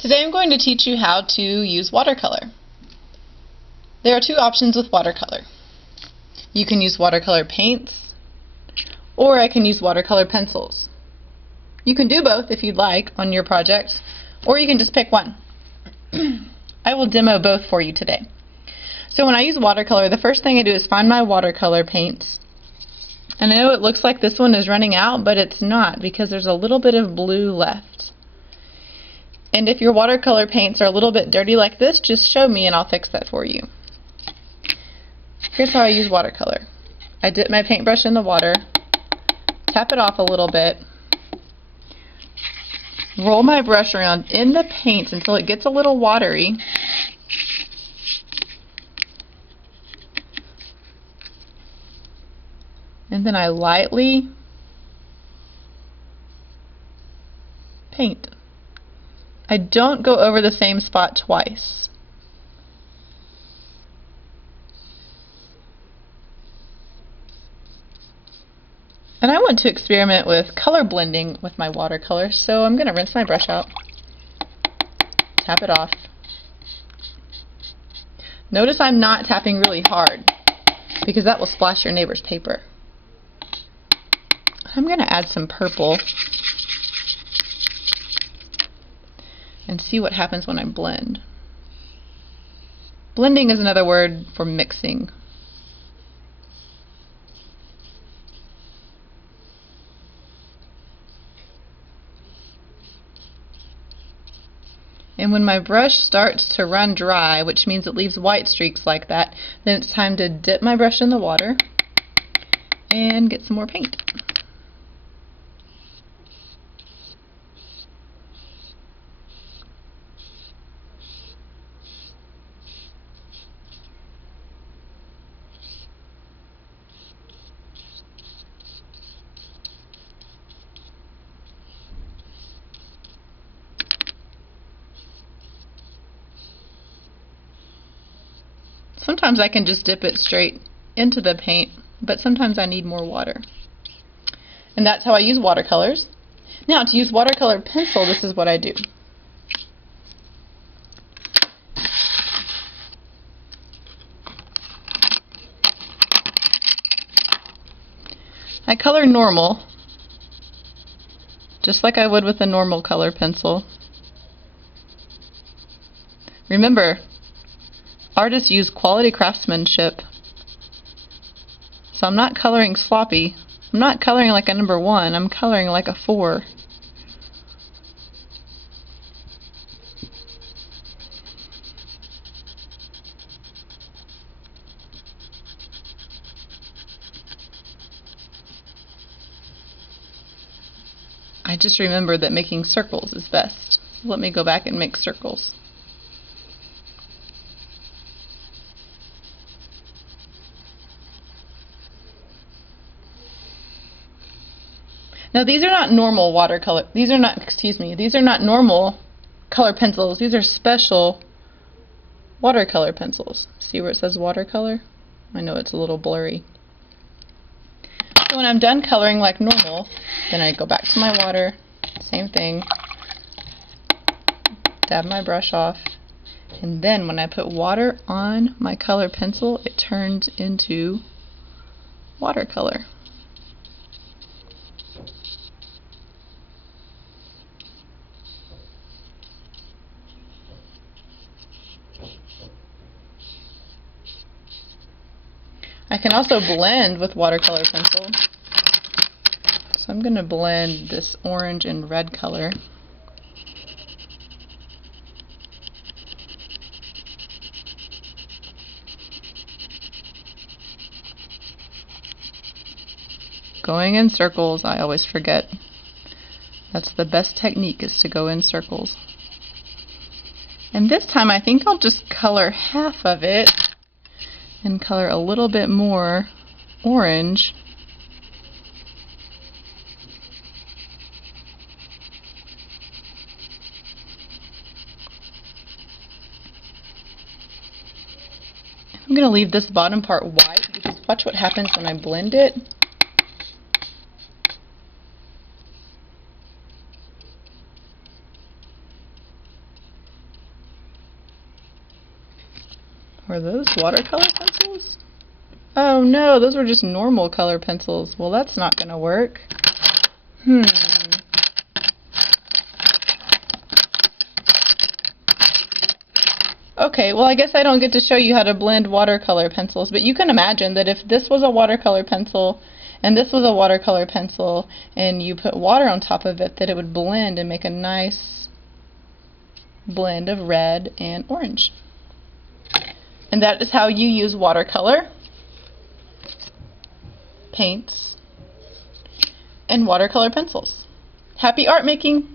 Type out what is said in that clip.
Today I'm going to teach you how to use watercolor. There are two options with watercolor. You can use watercolor paints, or I can use watercolor pencils. You can do both if you'd like on your project, or you can just pick one. I will demo both for you today. So when I use watercolor, the first thing I do is find my watercolor paints. And I know it looks like this one is running out, but it's not, because there's a little bit of blue left. And if your watercolor paints are a little bit dirty like this, just show me and I'll fix that for you. Here's how I use watercolor. I dip my paintbrush in the water, tap it off a little bit, roll my brush around in the paint until it gets a little watery, and then I lightly paint. I don't go over the same spot twice. And I want to experiment with color blending with my watercolor, so I'm going to rinse my brush out, tap it off. Notice I'm not tapping really hard, because that will splash your neighbor's paper. I'm going to add some purple and see what happens when I blend. Blending is another word for mixing. And when my brush starts to run dry, which means it leaves white streaks like that, then it's time to dip my brush in the water and get some more paint. Sometimes I can just dip it straight into the paint, but sometimes I need more water. And that's how I use watercolors. Now, to use watercolor pencil, this is what I do. I color normal, just like I would with a normal color pencil. Remember, artists use quality craftsmanship, so I'm not coloring sloppy. I'm not coloring like a number 1, I'm coloring like a 4. I just remembered that making circles is best. Let me go back and make circles. Now these are not normal watercolor, these are not normal color pencils, these are special watercolor pencils. See where it says watercolor? I know it's a little blurry. So when I'm done coloring like normal, then I go back to my water, same thing, dab my brush off, and then when I put water on my color pencil, it turns into watercolor. I can also blend with watercolor pencil. So I'm going to blend this orange and red color. Going in circles, I always forget. That's the best technique, is to go in circles. And this time I think I'll just color half of it and color a little bit more orange. I'm going to leave this bottom part white, because watch what happens when I blend it. Were those watercolor pencils? Oh no, those were just normal color pencils. Well, that's not going to work. Okay, well I guess I don't get to show you how to blend watercolor pencils, but you can imagine that if this was a watercolor pencil and this was a watercolor pencil and you put water on top of it, that it would blend and make a nice blend of red and orange. And that is how you use watercolor, paints, and watercolor pencils. Happy art making!